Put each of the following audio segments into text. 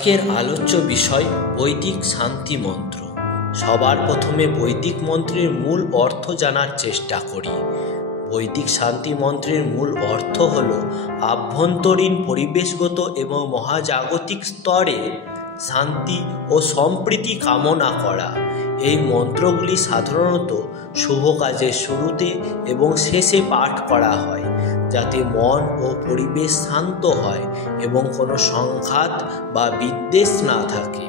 আজকের আলোচ্য বিষয় বৈদিক শান্তি মন্ত্র। সবার প্রথমে বৈদিক মন্ত্রের মূল অর্থ জানার চেষ্টা করি। বৈদিক শান্তি মন্ত্রের মূল অর্থ হল আভ্যন্তরীণ পরিবেশগত এবং মহাজাগতিক স্তরে শান্তি ও সম্প্রীতি কামনা করা। এই মন্ত্রগুলি সাধারণত শুভ কাজের শুরুতে এবং শেষে পাঠ করা হয়, যাতে মন ও পরিবেশ শান্ত হয় এবং কোনো সংঘাত বা বিদ্বেষ না থাকে।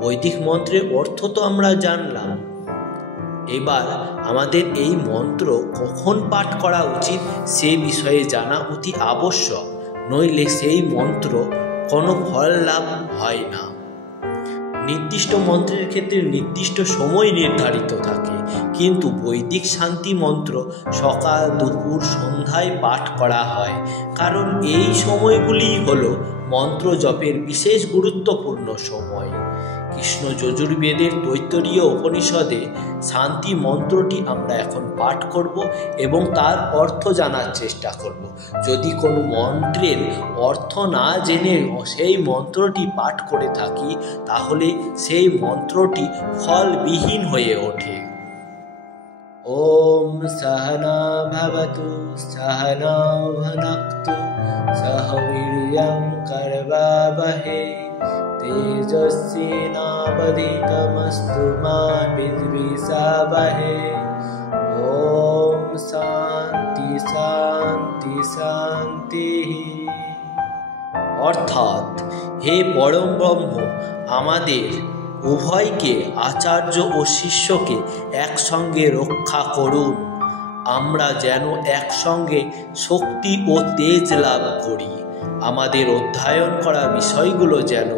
বৈদিক মন্ত্রের অর্থ তো আমরা জানলাম। এবার আমাদের এই মন্ত্র কখন পাঠ করা উচিত সে বিষয়ে জানা অতি আবশ্যক, নইলে সেই মন্ত্র কোনো ফল লাভ হয় না। নির্দিষ্ট মন্ত্রের ক্ষেত্রে নির্দিষ্ট সময় নির্ধারিত থাকে, কিন্তু বৈদিক শান্তি মন্ত্র সকাল, দুপুর, সন্ধ্যায় পাঠ করা হয়, কারণ এই সময়গুলিই হল মন্ত্র জপের বিশেষ গুরুত্বপূর্ণ সময়। কৃষ্ণ যজুর্বেদের তৈত্তরীয় উপনিষদে শান্তি মন্ত্রটি আমরা এখন পাঠ করব এবং তার অর্থ জানার চেষ্টা করব। যদি কোনো মন্ত্রের অর্থ না জেনে সেই মন্ত্রটি পাঠ করে থাকি, তাহলে সেই মন্ত্রটি ফলবিহীন হয়ে ওঠে। ওম সহনা ভবতু সহনৌ ভুনক্তু সহ বীর্যং করবাবহে তেজস্বিনাবধীতমস্তু মা বিদ্বিষাবহে। ওম শান্তি শান্তি শান্তি। অর্থাৎ, হে পরম ব্রহ্ম, আমাদের উভয়কে, আচার্য ও শিষ্যকে একসঙ্গে রক্ষা করুন। আমরা যেন একসঙ্গে শক্তি ও তেজ লাভ করি। আমাদের অধ্যয়ন করা বিষয়গুলো যেন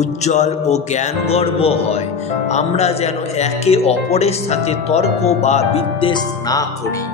উজ্জ্বল ও জ্ঞানগর্ভ হয়। আমরা যেন একে অপরের সাথে তর্ক বা বিদ্বেষ না করি।